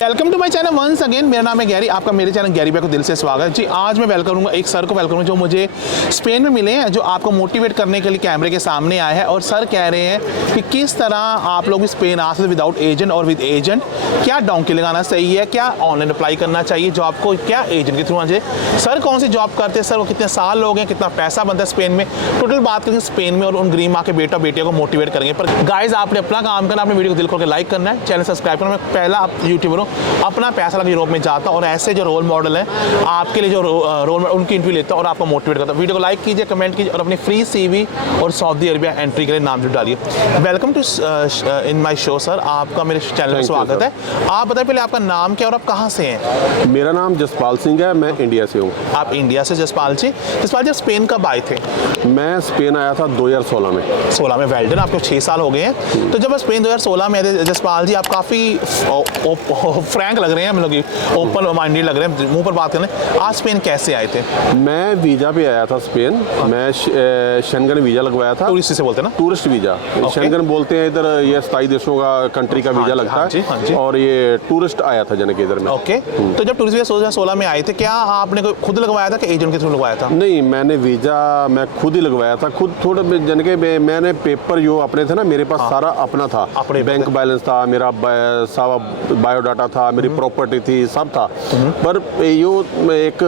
Welcome to my channel once again. मेरा नाम है गैरी, आपका मेरे चैनल गैरी भाई को दिल से स्वागत जी। आज मैं वेलकम करूंगा एक सर को वेलकम करूंगा जो मुझे स्पेन में मिले हैं, जो आपको मोटिवेट करने के लिए कैमरे के सामने आए हैं। और सर कह रहे हैं कि किस तरह आप लोग स्पेन आ सकते विदाउट एजेंट और विद एजेंट, क्या डोंकी लगाना सही है, क्या ऑनलाइन अप्लाई करना चाहिए जॉब को, क्या एजेंट के थ्रू आना चाहिए। सर कौन सी जॉब करते हैं, सर वो कितने साल लोग हैं, कितना पैसा बनता है स्पेन में, टोटल बात करेंगे स्पेन में। और उन ग्रीन माँ के बेटा बेटियों को मोटिवेट करेंगे। पर गाइज आपने अपना काम करना, अपने वीडियो को दिल खोल के लाइक करना है, चैनल सब्सक्राइब करना। मैं पहला यूट्यूबर हूँ, अपना पैसा लगा यूरोप में जाता और ऐसे जो रोल मॉडल हैं आपके लिए, जो रोल मॉडल उनकी इंटरव्यू लेता और आपको मोटिवेट करता। वीडियो को लाइक कीजिए, कमेंट कीजिए और अपनी फ्री सीवी और सऊदी अरबिया एंट्री के लिए नाम जरूर डालिए। Welcome to in my show sir, आपका मेरे चैनल में स्वागत है। आप बताइए पहले आपका नाम क्या और आप कहाँ से हैं? मेरा नाम जसपाल सिंह है, मैं इंडिया से हूँ। आप इंडिया से जसपाल जी। जसपाल जी स्पेन कब आए थे? मैं स्पेन आया था 2016 में। 16 में वेल डन, आपको 6 साल हो गए हैं। तो जब स्पेन 2016 में आए थे जसपाल जी, आप काफ़ी फ्रैंक लग रहे हैं, मतलब ओपन माइंडेड लग रहे हैं, मुंह पर बात कर रहे हैं। आज स्पेन कैसे आए थे? मैं वीज़ा पे आया था स्पेन। मैं शेंगन वीज़ा लगवाया था। टूरिस्ट से बोलते हैं ना? टूरिस्ट वीज़ा, शेंगन बोलते हैं इधर। ये 27 देशों का कंट्री का वीज़ा लगता है। हाँ जी। और ये टूरिस्ट आया था जन के इधर में। ओके। तो जब टूरिस्ट वीज़ा 2016 में आए थे, क्या आपने खुद लगवाया था कि एजेंट के थ्रू लगवाया था? नहीं, मैंने वीज़ा मैं खुद ही लगवाया था। खुद थोड़ा जन के मैंने पेपर जो अपने थे ना, मेरे पास सारा अपना था। बैंक बैलेंस था मेरा, सारा बायोडाटा था, मेरी प्रॉपर्टी थी, सब था। पर यो एक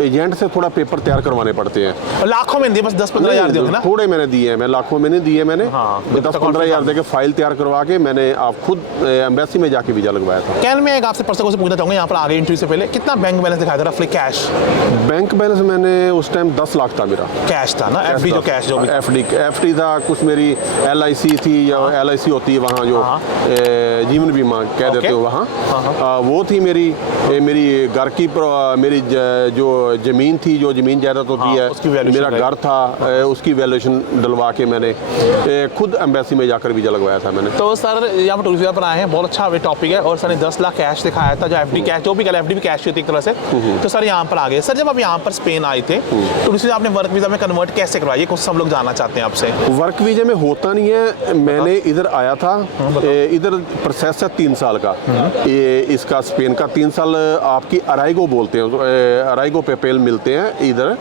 एजेंट से थोड़ा पेपर तैयार करवाने पड़ते हैं। लाखों में दिए, बस 10-15 हज़ार दिए ना? थोड़े मैंने दिए हैं, मैं लाखों में नहीं दिए मैंने। 10-15 हज़ार देके फाइल तैयार करवा के मैंने आप खुद एम्बेसी में जाके वीज़ा लगवाया था। क्या मैं एक आपसे पर्सन को पूछना चाहूँगा, यहाँ पर आगे इंटरव्यू से पहले कितना बैंक बैलेंस दिखाया था रफली कैश? बैंक बैलेंस मैंने उस टाइम 10 लाख था मेरा। कैश था ना? एफडी जो कैश जो एफडी था, कुछ मेरी एलआईसी थी, या एलआईसी होती है वहाँ जो जीवन बीमा कह देते हो वहाँ, वो थी मेरी घर की मेरी जो ज़मीन थी, जो ज़मीन जायदाद होती है, मेरा घर था, उसकी वैल्यूएशन डलवा के मैंने खुद एम्बेसी में जाकर वीज़ा लगवाया था मैंने। तो सर यहाँ पर टूरिस्ट वीज़ा पर आए हैं, बहुत अच्छा टॉपिक है। और सर ने 10 लाख कैश दिखाया था, जो एफडी कैश जो भी कहा, एफडी भी कैश होती है एक तरह से। तो सर यहाँ पर आ गए। सर जब आप यहाँ पर स्पेन आए थे, टूरिस्ट वीज़ा आपने वर्क वीज़ा में कन्वर्ट कैसे करवाया, ये कुछ सब लोग जानना चाहते हैं आपसे। वर्क वीज़ा में होता नहीं है। मैंने इधर आया था, इधर प्रोसेस है 3 साल का। इसका स्पेन का 3 साल आपकी अराइगो बोलते हैं, अराइगो पेपेल मिलते हैं इधर।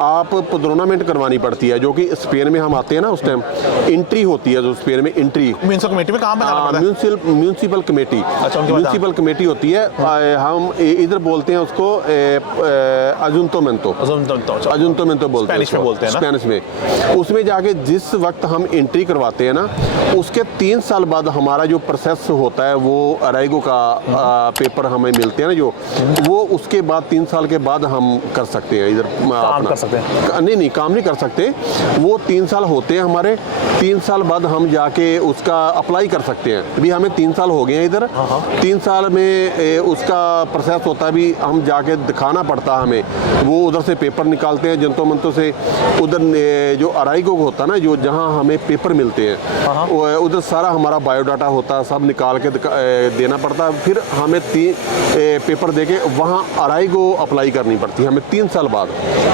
आप टूर्नामेंट करवानी पड़ती है, जो कि स्पेन में हम आते हैं ना, उस टाइम एंट्री होती है, जो स्पेन में एंट्री म्युनिसिपल कमेटी में काम म्यूनिसिपल कमेटी, म्यूनिसिपल कमेटी होती है। हम इधर बोलते हैं उसको अजुंटोमेंटो बोलते हैं, स्पेनिश में। उसमें जाके जिस वक्त हम एंट्री करवाते हैं ना, उसके 3 साल बाद हमारा जो प्रोसेस होता है, वो अराइगो का पेपर हमें मिलते हैं ना, जो वो उसके बाद 3 साल के बाद हम कर सकते हैं इधर काम कर सकते हैं। नहीं, काम नहीं कर सकते। वो 3 साल होते हैं हमारे। 3 साल बाद हम जाके उसका अप्लाई कर सकते हैं। अभी हमें 3 साल हो गए हैं इधर। 3 साल में उसका प्रोसेस होता है, भी हम जाके दिखाना पड़ता है हमें। वो उधर से पेपर निकालते हैं जनतो मंतो से, उधर जो अराइगो होता है ना, जो जहाँ हमें पेपर मिलते हैं, उधर सारा हमारा बायोडाटा होता है, सब निकाल के देना पड़ता है। फिर हमें 3 पेपर देके वहाँ अराइगो अप्लाई करनी पड़ती है हमें 3 साल बाद।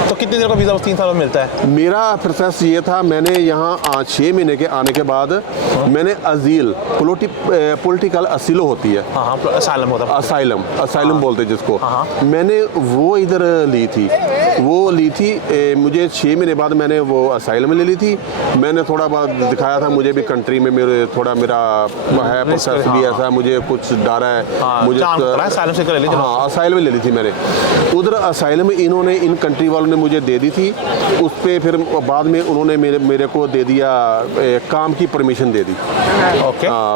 तो कितनी देर का वीज़ा 3 साल में मिलता है? मेरा प्रोसेस ये था, मैंने यहाँ 6 महीने के आने के बाद मैंने अजील पॉलिटिकल असीलो होती है, असाइलम होता है, असाइलम बोलते हैं जिसको, मैंने वो इधर ली थी। मुझे 6 महीने बाद मैंने वो असाइलम ले ली थी। मैंने थोड़ा बहुत दिखाया था, मुझे भी कंट्री में मेरा है प्रोसेस भी ऐसा, मुझे कुछ डर है, मुझे असाइलम ले ली थी मैंने उधर। असाइलम इन्होंने, इन कंट्री वालों ने मुझे दे दी थी। उस पर फिर बाद में उन्होंने मेरे को दे दिया, काम की परमिशन दे दी।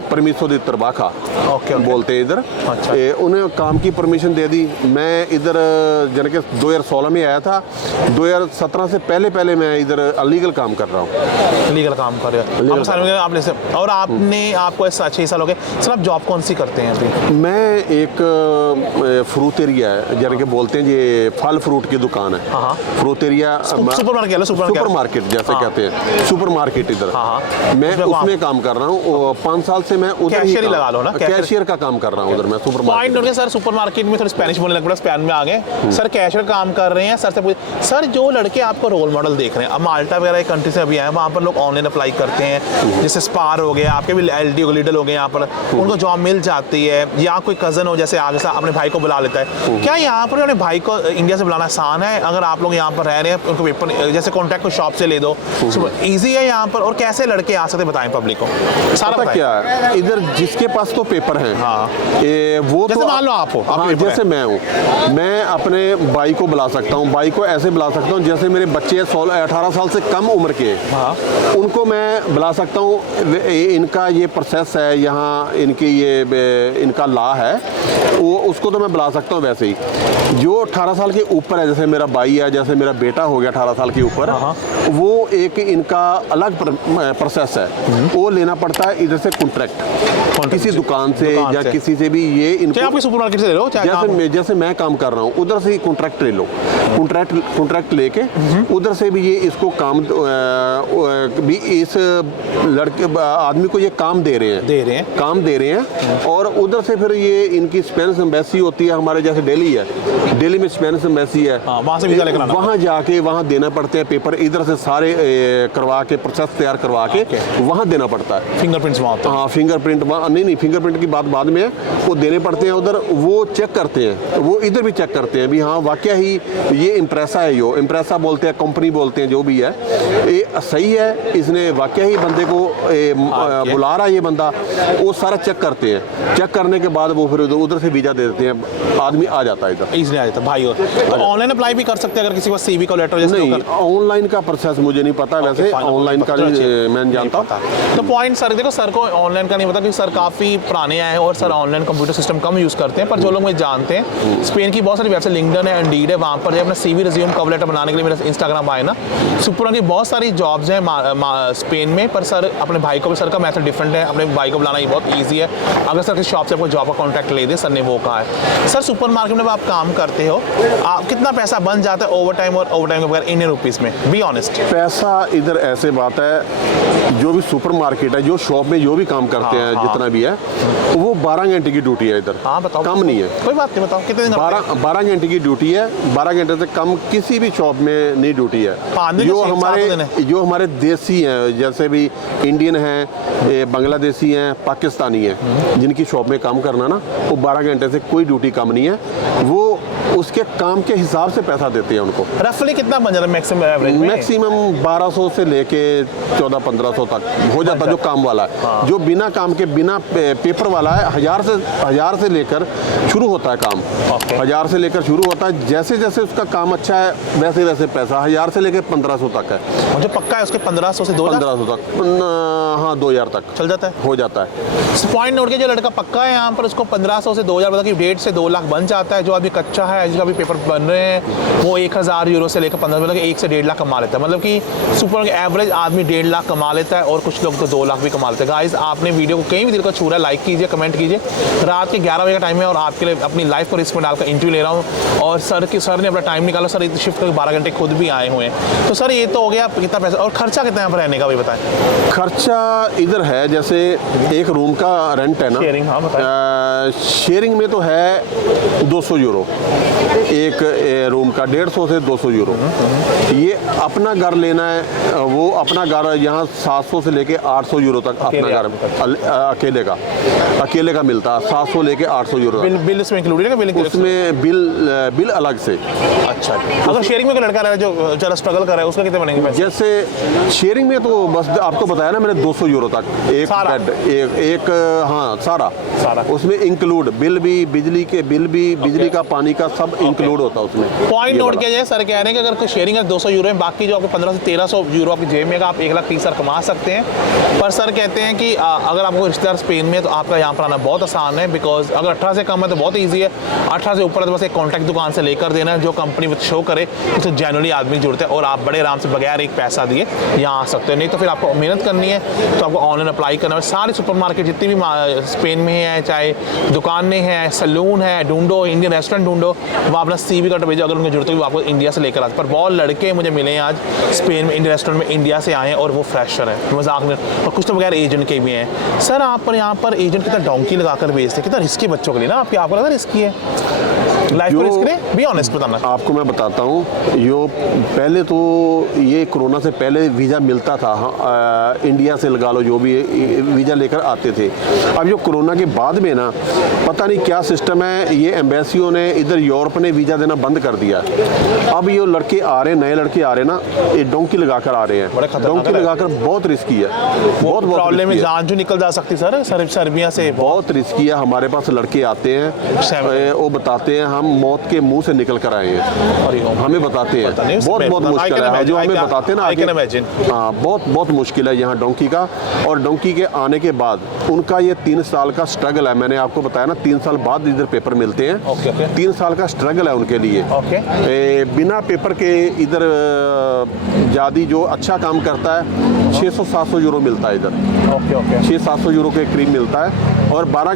परमिशो दी तरबाखा बोलते हैं इधर। उन्हें काम की परमिशन दे दी। मैं इधर जन के 2016 में आया था। 2017 से पहले मैं इधर अलीगल काम कर रहा हूँ। लीगल काम कर रहे हो आपने से, और आपको 6 साल हो गए। सर आप जॉब कौन सी करते हैं अभी? मैं एक फ्रूट एरिया है, जन के बोलते हैं, ये फल फ्रूट की दुकान है। फ्रूट एरिया, सुपर मार्केट जैसे कहते हैं, सुपर मार्केट इधर। मैं उसमें काम कर रहा हूँ। 5 साल से मैं उधर ही लगा लो ना, कैशियर का काम कर रहा हूँ उधर मैं super market. Sir super market में थोड़ी स्पेनिश बोलने लग पड़ा, स्पेन में आ गए। सर कैशियर काम कर रहे हैं। सर से सर जो लड़के आपको रोल मॉडल देख रहे हैं, अब माल्टा वगैरह कंट्री से अभी आए, वहाँ पर लोग ऑनलाइन अप्लाई करते हैं, जैसे स्पार हो गया, आपके भी एलडी हो गए, लीडल हो गए, यहाँ पर उनको जॉब मिल जाती है, या कोई कज़न हो, जैसे आगे से अपने भाई को बुला लेता है, क्या यहाँ पर अपने भाई को इंडिया से बुलाना आसान है? अगर आप लोग यहाँ पर रह रहे हैं, उनको पेपर जैसे कॉन्टैक्ट को शॉप से ले दो, ईजी है यहाँ पर? और कैसे लड़के आ सकते बताएं पब्लिक को, सारा पता क्या है, इधर जिसके पास तो पेपर है, हाँ, वो जैसे तो मान लो आप हो, हाँ, जैसे मैं हूँ, मैं अपने भाई को बुला सकता हूँ। भाई को ऐसे बुला सकता हूँ जैसे मेरे बच्चे 18 साल से कम उम्र के, हाँ, उनको मैं बुला सकता हूँ। इनका ये प्रोसेस है यहाँ, इनकी ये इनका लॉ है, वो उसको तो मैं बुला सकता हूँ। वैसे ही जो 18 साल के ऊपर है, जैसे मेरा भाई है, जैसे मेरा बेटा हो गया 18 साल के ऊपर, वो एक इनका अलग प्रोसेस है, वो लेना पड़ता है इधर से कॉन्ट्रैक्ट, किसी दुकान से या किसी से भी। ये इनको आपके सुपरमार्केट से ले लो, जैसे मैं काम कर रहा हूँ उधर से ही कॉन्ट्रैक्ट ले लो, कॉन्ट्रैक्ट लेके उधर से भी ये इसको काम भी इस लड़के आदमी को ये काम दे रहे हैं, काम दे रहे हैं। और उधर से फिर ये इनकी स्पेनिश एम्बेसी होती है, हमारे जैसे दिल्ली है, दिल्ली में स्पेनिश एम्बेसी है, वहाँ से वीज़ा लेकर आना, वहाँ जाके वहाँ देना पड़ते हैं पेपर, इधर से सारे करवा के प्रोसेस तैयार करवा के वहाँ देना पड़ता है। फिंगरप्रिंट्स वहाँ होते हैं? हाँ, फिंगरप्रिंट नहीं, फिंगरप्रिंट की बात बाद में है, वो देने पड़ते हैं उधर, वो चेक करते हैं, वो इधर भी चेक करते हैं भी हाँ वाकया ही ये इम्प्रेसा है, यो इम्प्रेसा बोलते हैं, कंपनी बोलते हैं, जो भी है ये सही है, इसने वाकया ही बंदे को बुला रहा है ये बंदा, वो सारा चेक करते हैं। चेक करने के बाद वो फिर उधर से वीज़ा दे देते हैं, आदमी आ जाता है इधर, इजीली आ जाता है भाई। तो ऑनलाइन अप्लाई भी कर सकते हैं अगर किसी को सीवी का लेटर जैसे? नहीं, ऑनलाइन का प्रोसेस मुझे नहीं पता, वैसे ऑनलाइन का मैं जानता हूँ। तो पॉइंट सर देखो, सर को ऑनलाइन का नहीं पता क्योंकि सर काफ़ी पुराने आए हैं और सर ऑनलाइन कंप्यूटर सिस्टम कम यूज़ करते हैं। पर जो लोग मुझे जानते हैं, स्पेन की बहुत सारी वेबसाइट, लिंक्डइन है, इंडीड है, वहाँ पर अपना सीवी रिज्यूम कवर लेटर बनाने के लिए मेरा इंस्टाग्राम आए ना, सुपर की बहुत सारी जॉब्स हैं स्पेन में। पर सर अपने भाई को भी, सर का मैथड डिफरेंट है, अपने भाई को बुलाना ये बहुत ईजी है। अगर सर किसी शॉप से आपको जॉब का कॉन्टैक्ट ले दे, सर ने वो कहा है। सर सुपर मार्केट में आप काम करते हो, आप कितना पैसा बन जाता है ओवर टाइम और ओवर टाइम के बगैर इंडियन रुपीज़ में? Be honest. पैसा इधर ऐसे बात है, जो भी सुपर मार्केट है, जो शॉप में जो भी काम करते हैं, जितना भी है, वो 12 घंटे की ड्यूटी है इधर। हाँ बताओ, कम नहीं है, कोई बात नहीं, बताओ कितने दिन? 12 घंटे की ड्यूटी है, 12 घंटे से कम किसी भी शॉप में नहीं ड्यूटी है। जो हमारे देसी हैं, जैसे भी इंडियन हैं, बांग्लादेशी हैं, पाकिस्तानी हैं, जिनकी शॉप में काम करना ना, वो 12 घंटे से कोई ड्यूटी कम नहीं है, वो उसके काम के हिसाब से पैसा देते हैं उनको। रफली कितना बन जाता है मैक्सिमम एवरेज? मैक्सिमम 1200 से लेके 1400-1500 तक हो जाता है जो काम वाला है। हाँ। जो बिना काम के, बिना पेपर वाला है, 1000 से लेकर शुरू होता है काम। 1000 से लेकर शुरू होता है, जैसे जैसे उसका काम अच्छा है वैसे वैसे पैसा 1000 से लेकर 1500 तक है। जो पक्का है उसके 1500 से 2000 तक, हाँ 2000 तक चल जाता है, हो जाता है। पॉइंट नोट के, जो लड़का पक्का है यहाँ पर, उसको 1500 से 2000 मतलब कि 1.5 से 2 लाख बन जाता है। जो अभी कच्चा है, जिसका भी पेपर बन रहे हैं, वो 1000 यूरो से लेकर 15 मतलब 1 से 1.5 लाख कमा लेता है। मतलब कि सुपर एवरेज आदमी 1.5 लाख कमा लेता है, और कुछ लोग तो 2 लाख भी कमा लेते हैं। गाइस, आपने वीडियो को कहीं भी दिल को छू रहा है, लाइक कीजिए, कमेंट कीजिए। रात के 11 बजे का टाइम है और आपके लिए अपनी लाइफ को रिस्क में डालकर इंटरव्यू ले रहा हूँ, और सर ने अपना टाइम निकाला। सर शिफ्ट करके 12 घंटे खुद भी आए हुए हैं। तो सर ये तो हो गया, कितना पैसा और खर्चा कितना यहाँ पर रहने का भी बताएं? खर्चा इधर है, जैसे एक रूम का रेंट है ना, शेयरिंग, हाँ बताएं। शेयरिंग में तो है 200 यूरो एक रूम का, 150 से 200 यूरो। ये अपना घर लेना है, वो अपना घर यहाँ 700 से लेके 800 यूरो तक अपना घर अकेले का मिलता है, 700 लेके 800 यूरो। बिल इसमें इंक्लूडेड है? उसमें बिल अलग से। अच्छा, अगर शेयरिंग में कोई लड़का रहा है जो जरा स्ट्रगल कर रहा है, उसका कितने बनेंगे पैसे? जैसे शेयरिंग में तो बस आपको बताया ना मैंने, 200 यूरो तक एक बेड, एक हाँ सारा उसमें इंक्लूड, बिल भी, बिजली के बिल भी, बिजली का, पानी का सब इंक्लूड होता है उसमें। पॉइंट नोट किया जाए, सर कह रहे हैं कि अगर शेयरिंग है 200 यूरो है, बाकी जो आपको 1500 से 1300 यूरो आपकी जेब में, आप 1,30,000 कमा सकते हैं। पर सर कहते हैं कि अगर आपको रिश्तेदार स्पेन में, तो आपका यहाँ पर आना बहुत आसान है, बिकॉज अगर 18 से कम है तो बहुत ईजी है, 18 से ऊपर है तो बस एक कॉन्टैक्ट दुकान से लेकर देना है, जो कंपनी शो करे उसे जेन्युइनली आदमी जुड़ते हैं, और आप बड़े आराम से बगैर एक पैसा दिए यहाँ आ सकते हैं। नहीं तो फिर आपको मेहनत करनी है, तो आपको ऑनलाइन अप्लाई करना है। सारे सुपरमार्केट जितनी भी स्पेन में है, चाहे दुकानें हैं, सैलून है, ढूंढो, इंडियन रेस्टोरेंट ढूंढो, वहाँ अपना CV कार्ड भेजो। अगर उनको जरूरत होगी आपको इंडिया से लेकर आते। पर बहुत लड़के मुझे मिले हैं आज स्पेन में, इंडियन रेस्टोरेंट में इंडिया से आए हैं, और वो फ्रेशर है, मजाक में, और कुछ तो बगैर एजेंट के भी हैं। सर आप पर यहाँ पर एजेंट कितना डोंकी लगा कर भेजते हैं, कितना रिस्की बच्चों के लिए ना, आपको लगता है रिस्की है? लाइफ जो- को रिस्क नहीं, बी ऑनेस्ट बताना। आपको मैं बताता हूँ, यो पहले तो ये कोरोना से पहले वीज़ा मिलता था, इंडिया से लगा लो, जो भी वीज़ा लेकर आते थे। अब जो कोरोना के बाद में ना, पता नहीं क्या सिस्टम है, ये एम्बेसियों ने इधर यूरोप ने वीज़ा देना बंद कर दिया। अब ये लड़के आ रहे हैं, नए लड़के आ रहे हैं ना, ये डोंकी लगा कर आ रहे बड़े हैं। खतरनाक डोंकी है। लगाकर बहुत रिस्की है, बहुत प्रॉब्लम में risky है। जान जो निकल जा सकती सर सर्बिया से। बहुत रिस्की है। हमारे पास लड़के आते हैं, वो बताते हैं हम मौत के मुंह से निकल कर आए हैं, हमें बताते हैं। नहीं, बहुत उसमें- मुश्किल है, जो हमें बताते हैं ना I can आगे। imagine। हाँ, बहुत मुश्किल है यहाँ डोंकी का। और डोंकी के आने के बाद उनका ये 3 साल का स्ट्रगल है। मैंने आपको बताया ना, 3 साल बाद इधर पेपर मिलते हैं। Okay, okay. 3 साल का स्ट्रगल है उनके लिए। ओके। बिना पेपर के इधर जादी जो अच्छा काम करता है 600-700 यूरो मिलता है इधर। Okay okay. 600-700 यूरो के करीब मिलता है। और 12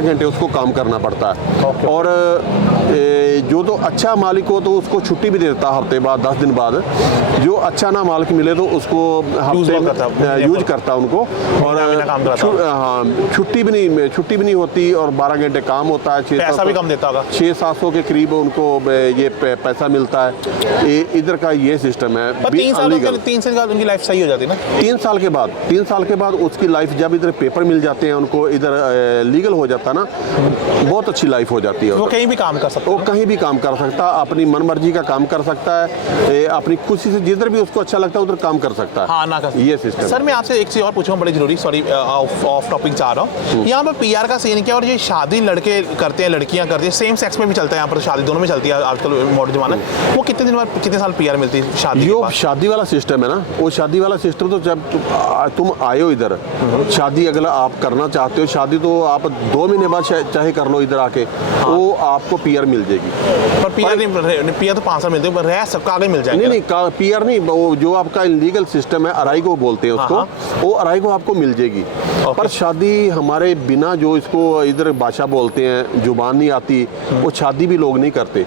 घंटे उसको काम करना पड़ता है। ओके। और जो तो अच्छा मालिक हो तो उसको छुट्टी भी देता है हफ्ते बाद, 10 दिन बाद। जो अच्छा ना मालिक मिले तो उसको हफ्ते यूज करता है उनको। और हाँ, छुट्टी भी नहीं होती और 12 घंटे काम होता है। पैसा भी कम देता होगा। 600-700 के करीब उनको ये पैसा मिलता है। इधर का ये सिस्टम है। 3 साल बाद उनकी लाइफ सही हो जाती है ना। 3 साल के बाद उसकी लाइफ, जब इधर पेपर मिल जाते हैं उनको, इधर लीगल हो जाता है ना, बहुत अच्छी लाइफ हो जाती है। वो कहीं भी काम कर सकता वो कहीं भी काम कर सकता है, अपनी मनमर्जी का काम कर सकता है, अपनी खुशी से जिधर भी उसको अच्छा लगता है उधर काम कर सकता है। हाँ ना कर ये सिस्टम। सर मैं आपसे एक चीज़ और पूछूंगा, बड़ी जरूरी, सॉरी ऑफ टॉपिक जा रहा हूँ। यहाँ पर पीआर का सीन क्या, और ये शादी लड़के करते हैं लड़कियाँ करती हैं, सेम सेक्स में भी चलता है यहाँ पर, शादी दोनों में चलती है आजकल मॉडर्न जमाना है। वो कितने दिन बाद कितने साल पीआर मिलती है शादी? जो शादी वाला सिस्टम है ना, वो शादी वाला सिस्टम तो जब तुम आए हो इधर, शादी अगर आप करना चाहते हो, शादी तो आप 2 महीने बाद चाहे कर लो इधर आके, वो आपको पीआर मिल जाएगी। पर पीआर तो 5 साल मिलते हैं, रह सब कागज मिल जाएंगे। नहीं पीआर नहीं, वो जो आपका लीगल सिस्टम है, अराइगो बोलते हैं उसको, वो अराइगो आपको मिल जाएगी। पर शादी हमारे बिना, जो इसको इधर भाषा बोलते हैं, जुबान नहीं आती, वो शादी भी लोग नहीं करते।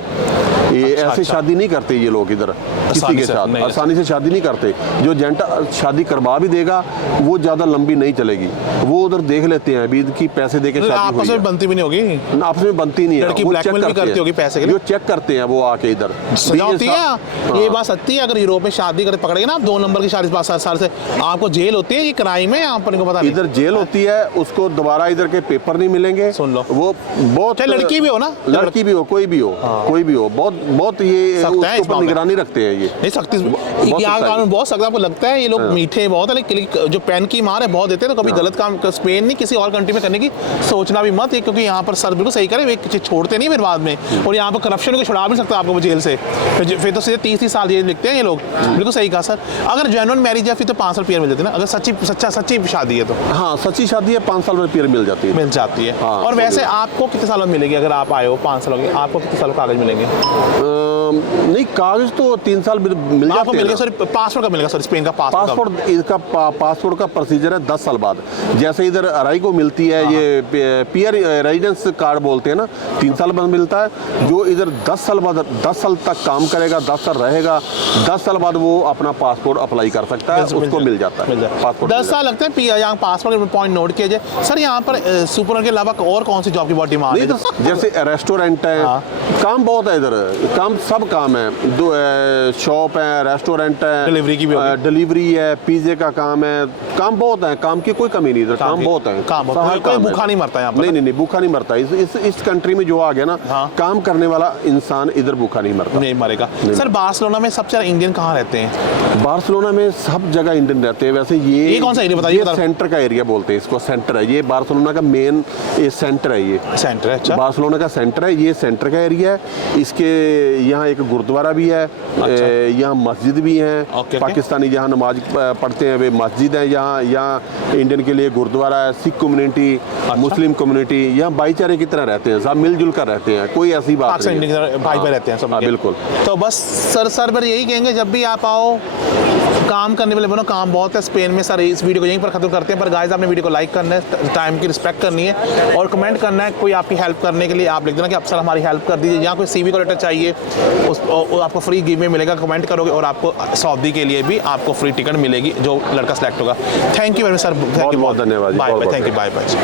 ये ऐसे शादी नहीं करते ये लोग इधर किसी के साथ, आसानी से शादी नहीं करते। जो जेंट शादी करवा भी देगा वो ज़्यादा लंबी नहीं चलेगी, वो उधर देख लेते हैं अभी इनकी पैसे दे के शादी आपस में बनती भी नहीं होगी, आपस में बनती नहीं है। लड़की ब्लैकमेल भी करती होगी पैसे के लिए, जो चेक करते हैं वो आके इधर सजा होती है। ये बात सच्ची है, अगर यूरोप में शादी करके पकड़ेंगे ना आप 2 नंबर की शादी 5-7 साल से, आपको जेल होती है। ये क्राइम है यहाँ पर, इनको पता नहीं। इधर जेल होती है, उसको दोबारा इधर के पेपर नहीं मिलेंगे। सुन लो, वो बहुत, चाहे लड़की भी हो ना, लड़की भी हो, कोई भी हो, बहुत ये उसके ऊपर निगरानी रखते हैं। ये नहीं सख्ती, यहाँ कानून बहुत सख्त। आपको लगता है ये लोग मीठे बहुत है, लेकिन जो पेन की मार है बहुत देते हैं। तो कभी गलत काम स्पेन नहीं, किसी और कंट्री में करने की सोचना भी मत, क्योंकि यहाँ पर सर बिल्कुल सही करे, वे छोड़ते नहीं फिर बाद में। और यहाँ पर करप्शन को छुड़ा भी सकता है आपको जेल से, फिर तो सीधे 30 साल जेल लिखते हैं ये लोग। बिल्कुल सही कहा सर। अगर जेन्युइन मैरिज है फिर तो 5 साल पीआर मिल जाती है ना, अगर सच्ची शादी है तो। हाँ, सच्ची शादी है, 5 साल में पीआर मिल जाती है। हाँ, और वैसे आपको कितने साल में मिलेगी? अगर आप आए हो 5 साल हो गए, आपको कितने साल कागज मिलेंगे? नहीं, कागज तो 3 साल मिल जाते हैं। सॉरी, पासपोर्ट का मिलेगा? सॉरी, स्पेन का पासपोर्ट, इसका पासपोर्ट का प्रोसीजर है 10 साल बाद। जैसे इधर अराइगो मिलती है, ये पीआर रेजिडेंस कार्ड बोलते हैं ना, 3 साल बाद मिलता है। जो इधर 10 साल बाद, 10 साल तक काम करेगा, 10 साल रहेगा, 10 साल बाद वो अपना पासपोर्ट अप्लाई कर सकता है, उसको मिल जाता है पासपोर्ट। 10 साल लगते हैं यहाँ पासपोर्ट पॉइंट नोट किया जाए। सर यहाँ पर सुपर के अलावा और कौन सी जॉब की बहुत डिमांड है? जैसे रेस्टोरेंट है, काम बहुत है इधर, काम सब काम है। दो शॉप है, रेस्टोरेंट है, डिलीवरी की भी होगी। डिलीवरी है, पिज्जे का काम है, काम बहुत है। काम की कोई कमी नहीं इधर, काम बहुत है। कोई भूखा नहीं मरता यहाँ पर। नहीं, भूखा नहीं मरता। इस कंट्री में जो आ गया ना, काम करने वाला इंसान इधर भूखा नहीं मरता, नहीं मरेगा। सर बार्सिलोना में सबसे ज्यादा इंडियन कहाँ रहते हैं? बार्सिलोना में सब जगह इंडियन रहते हैं। वैसे ये कौन सा एरिया बताइए? सेंटर का एरिया बोलते हैं इसको, सेंटर है ये। बार्सिलोना का मेन सेंटर है ये, सेंटर है। अच्छा, बार्सिलोना का सेंटर है ये, सेंटर का एरिया है। इसके यहाँ एक गुरुद्वारा भी है, यहाँ मस्जिद भी है। पाकिस्तानी जहाँ नमाज पढ़ते हैं वे मस्जिद है। यहाँ इंडियन के लिए गुरुद्वारा है। सिख कम्युनिटी, मुस्लिम कम्युनिटी यहाँ भाईचारे की तरह रहते हैं, सब मिलजुल कर रहते हैं, कोई ऐसी बात नहीं है। भाई भाई रहते हैं सब। बिल्कुल। तो बस सर पर यही कहेंगे, जब भी आप आओ काम करने वाले बनो, काम बहुत है स्पेन में। सर इस वीडियो को यहीं पर खत्म करते हैं, पर गाइस आपने वीडियो को लाइक करना है, टाइम की रिस्पेक्ट करनी है और कमेंट करना है। कोई आपकी हेल्प करने के लिए आप लिख देना कि अब सर हमारी हेल्प कर दीजिए। यहाँ कोई CV का लेटर चाहिए, आपको फ्री गिव में मिलेगा, कमेंट करोगे और आपको सऊदी के लिए भी आपको फ्री टिकट मिलेगी जो लड़का सेलेक्ट होगा। Thank you very much sir, बहुत धन्यवाद। Bye bye, thank you, bye bye.